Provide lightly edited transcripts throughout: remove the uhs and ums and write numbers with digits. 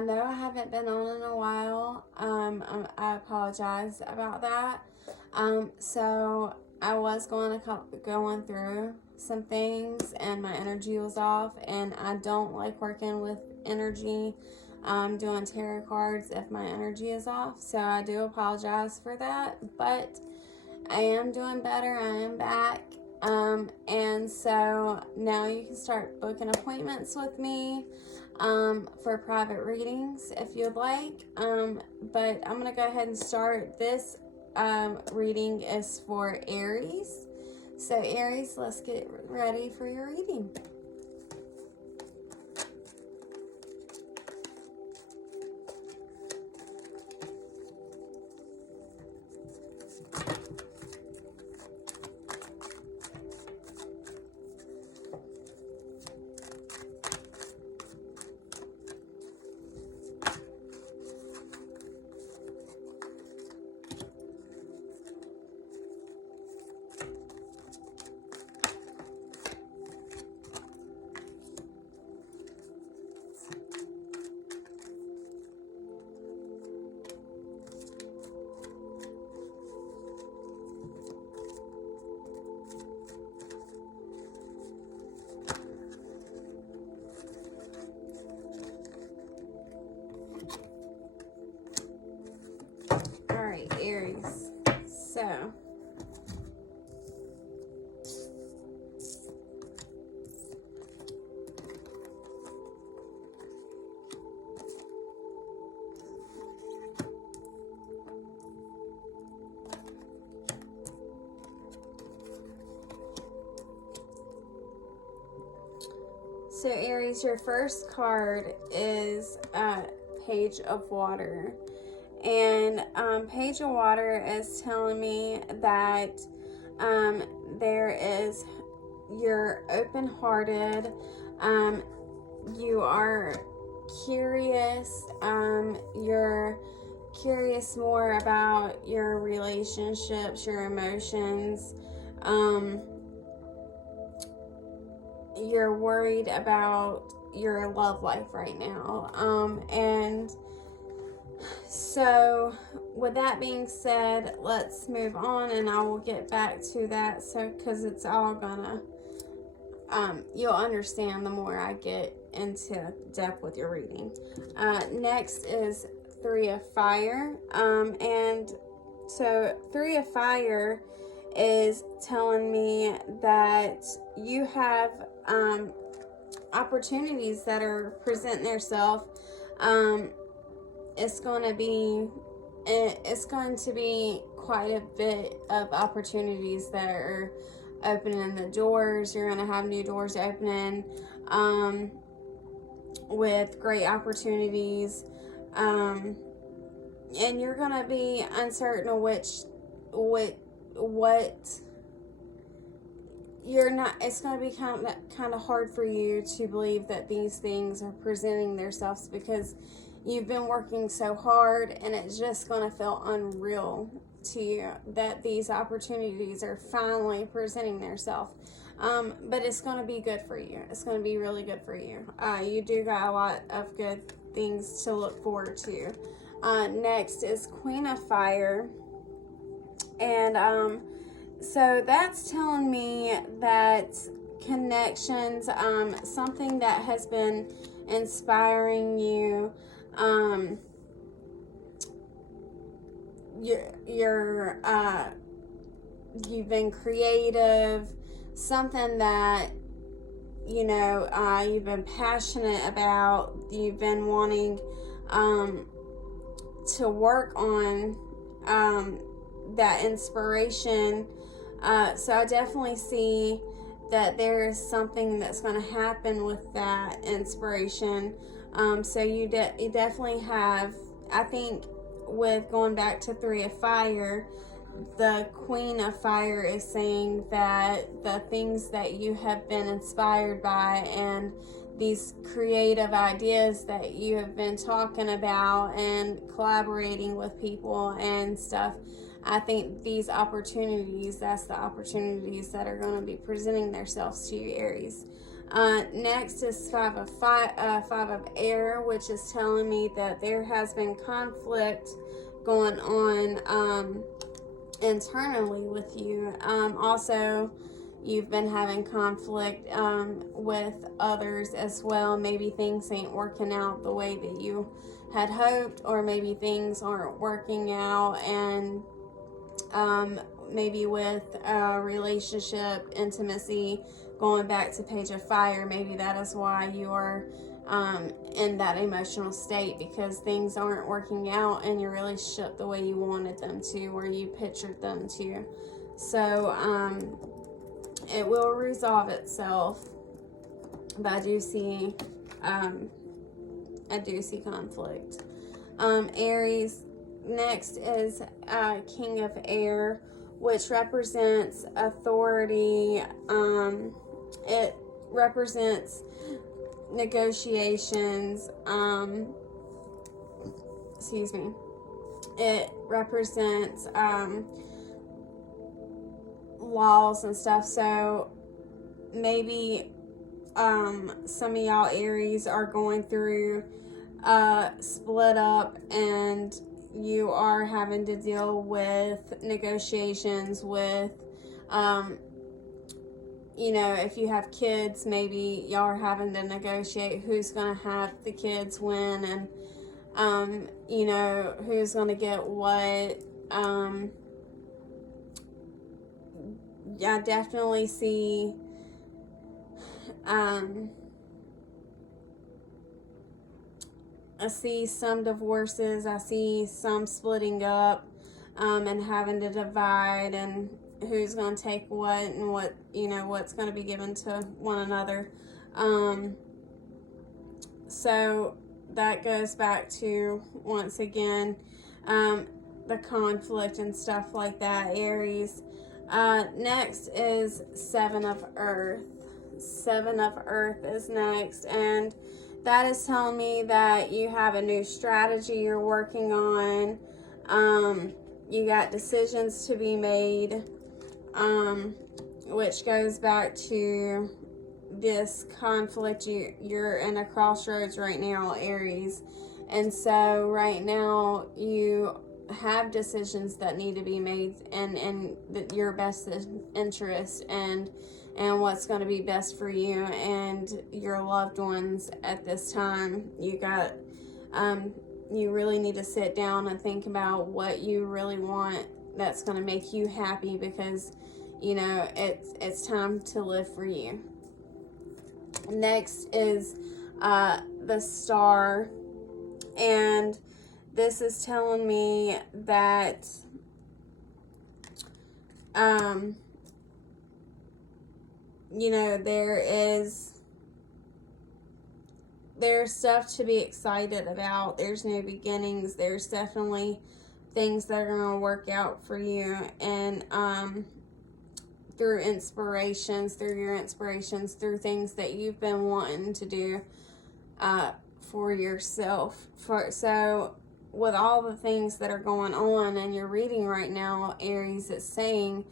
I know I haven't been on in a while. I apologize about that. So I was going through some things, and my energy was off, and I don't like working with energy. Doing tarot cards if my energy is off. So I do apologize for that, but I am doing better. I am back. And so now you can start booking appointments with me for private readings if you'd like. But I'm going to go ahead and start. This reading is for Aries. So Aries, let's get ready for your reading. Alright, Aries. So Aries, your first card is Page of Water. And Page of Water is telling me that you're open-hearted, you are curious, you're curious more about your relationships, your emotions, you're worried about your love life right now. And so with that being said, let's move on, and I will get back to that. So, because it's all gonna, you'll understand the more I get into depth with your reading. Next is Three of Fire. And so Three of Fire is telling me that you have opportunities that are presenting themselves. It's going to be quite a bit of opportunities that are opening the doors. You're going to have new doors opening with great opportunities, and you're going to be uncertain of what you're not. It's going to be kind of hard for you to believe that these things are presenting themselves, because you've been working so hard, and it's just going to feel unreal to you that these opportunities are finally presenting themselves. But it's going to be good for you. It's going to be really good for you. You do got a lot of good things to look forward to. Next is Queen of Fire. And so that's telling me that connections, something that has been inspiring you, you've been creative, something that you've been passionate about, you've been wanting to work on that inspiration. So I definitely see that there is something that's going to happen with that inspiration. So you definitely have, I think, with going back to Three of Fire, the Queen of Fire is saying that the things that you have been inspired by and these creative ideas that you have been talking about and collaborating with people and stuff, I think these opportunities, that's the opportunities that are going to be presenting themselves to you, Aries. Next is five of air, which is telling me that there has been conflict going on internally with you. Also, you've been having conflict with others as well. Maybe things ain't working out the way that you had hoped, or maybe things aren't working out, and maybe with relationship intimacy, going back to Page of Fire, maybe that is why you are in that emotional state, because things aren't working out in your relationship the way you wanted them to, or you pictured them to. So it will resolve itself, but I do see conflict. Aries, next is King of Air, which represents authority. It represents negotiations. Excuse me. It represents laws and stuff. So maybe some of y'all Aries are going through split up, and you are having to deal with negotiations with if you have kids, maybe y'all are having to negotiate who's going to have the kids when, and who's going to get what. I definitely see I see some divorces. I see some splitting up and having to divide, and who's going to take what, and what's going to be given to one another. So that goes back to, once again, the conflict and stuff like that, Aries. Next is Seven of Earth. Seven of Earth is next, and that is telling me that you have a new strategy you're working on. You got decisions to be made, which goes back to this conflict. You're in a crossroads right now, Aries. And so right now you have decisions that need to be made, and your best interest, and what's going to be best for you and your loved ones at this time. You really need to sit down and think about what you really want that's going to make you happy, because it's time to live for you. Next is the Star, and this is telling me that there's stuff to be excited about. There's new beginnings. There's definitely things that are going to work out for you, and through your inspirations, through things that you've been wanting to do for yourself. So with all the things that are going on and you're reading right now, Aries, it's saying,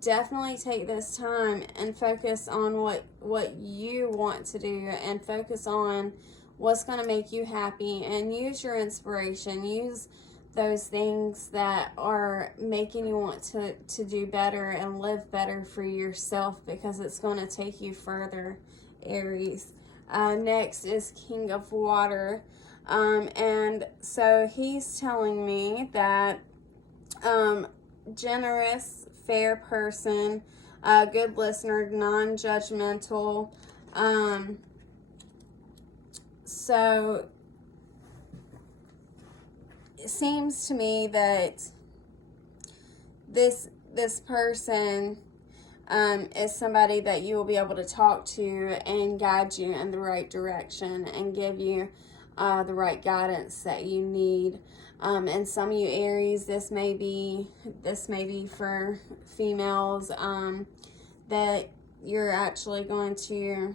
definitely take this time and focus on what you want to do, and focus on what's going to make you happy, and use your inspiration. Use those things that are making you want to do better and live better for yourself, because it's going to take you further, Aries. Next is King of Water. And so he's telling me that generous, fair person, good listener, non-judgmental. So it seems to me that this person is somebody that you will be able to talk to and guide you in the right direction, and give you the right guidance that you need. And some of you Aries, this may be for females, that you're actually going to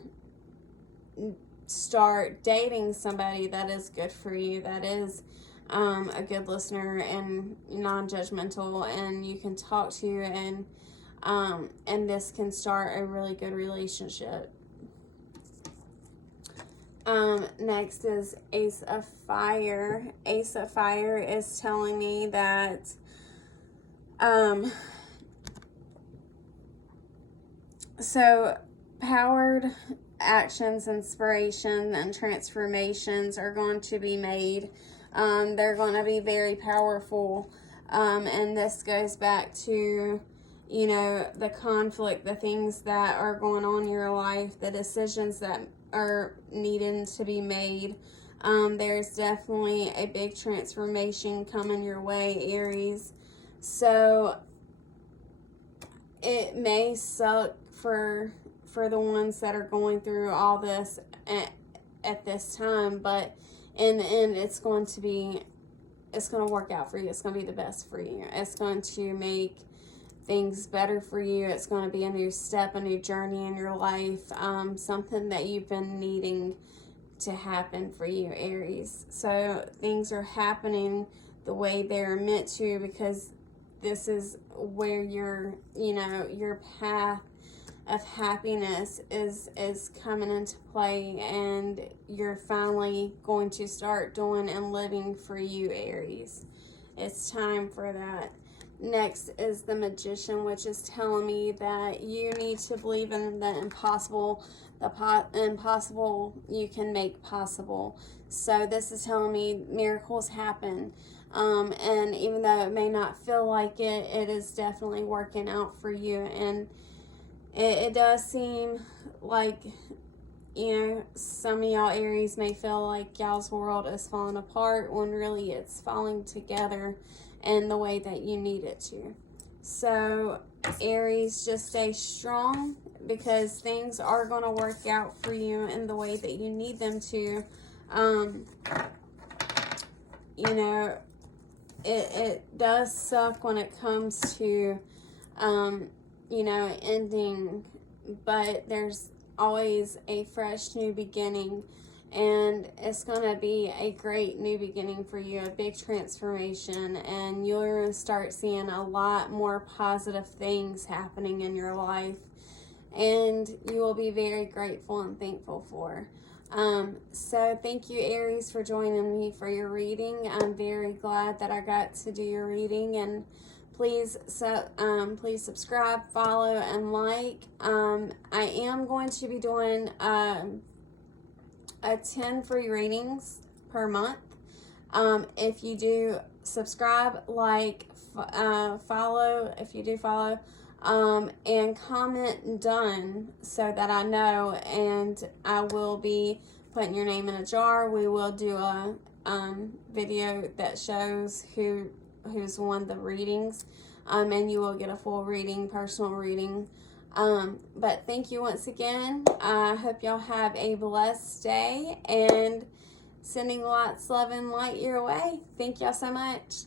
start dating somebody that is good for you, that is a good listener and non-judgmental, and you can talk to, and this can start a really good relationship Next is Ace of Fire. Ace of Fire is telling me that so powered actions, inspiration, and transformations are going to be made. They're going to be very powerful. And this goes back to, you know, the conflict, the things that are going on in your life, the decisions that are needing to be made. There's definitely a big transformation coming your way, Aries. So it may suck for the ones that are going through all this at this time, but in the end, it's going to work out for you. It's going to be the best for you. It's going to make things better for you. It's going to be a new step, a new journey in your life, something that you've been needing to happen for you, Aries. So things are happening the way they're meant to, because this is where your path of happiness is coming into play, and you're finally going to start doing and living for you, Aries. It's time for that. Next is the Magician, which is telling me that you need to believe in the impossible. The impossible you can make possible. So this is telling me miracles happen. And even though it may not feel like it, it is definitely working out for you. And it does seem like, you know, some of y'all Aries may feel like y'all's world is falling apart, when really it's falling together in the way that you need it to. So Aries, just stay strong, because things are going to work out for you in the way that you need them to. You know, it does suck when it comes to, you know, ending, but there's always a fresh new beginning, and it's going to be a great new beginning for you, a big transformation, and you're going to start seeing a lot more positive things happening in your life, and you will be very grateful and thankful for. So thank you, Aries, for joining me for your reading. I'm very glad that I got to do your reading, and please subscribe, follow, and like. I am going to be doing 10 free readings per month. If you do subscribe, like, follow, if you do follow, and comment done, so that I know, and I will be putting your name in a jar. We will do a video that shows who's won the readings, and you will get a full reading, personal reading. But thank you once again. I hope y'all have a blessed day, and sending lots of love and light your way. Thank y'all so much.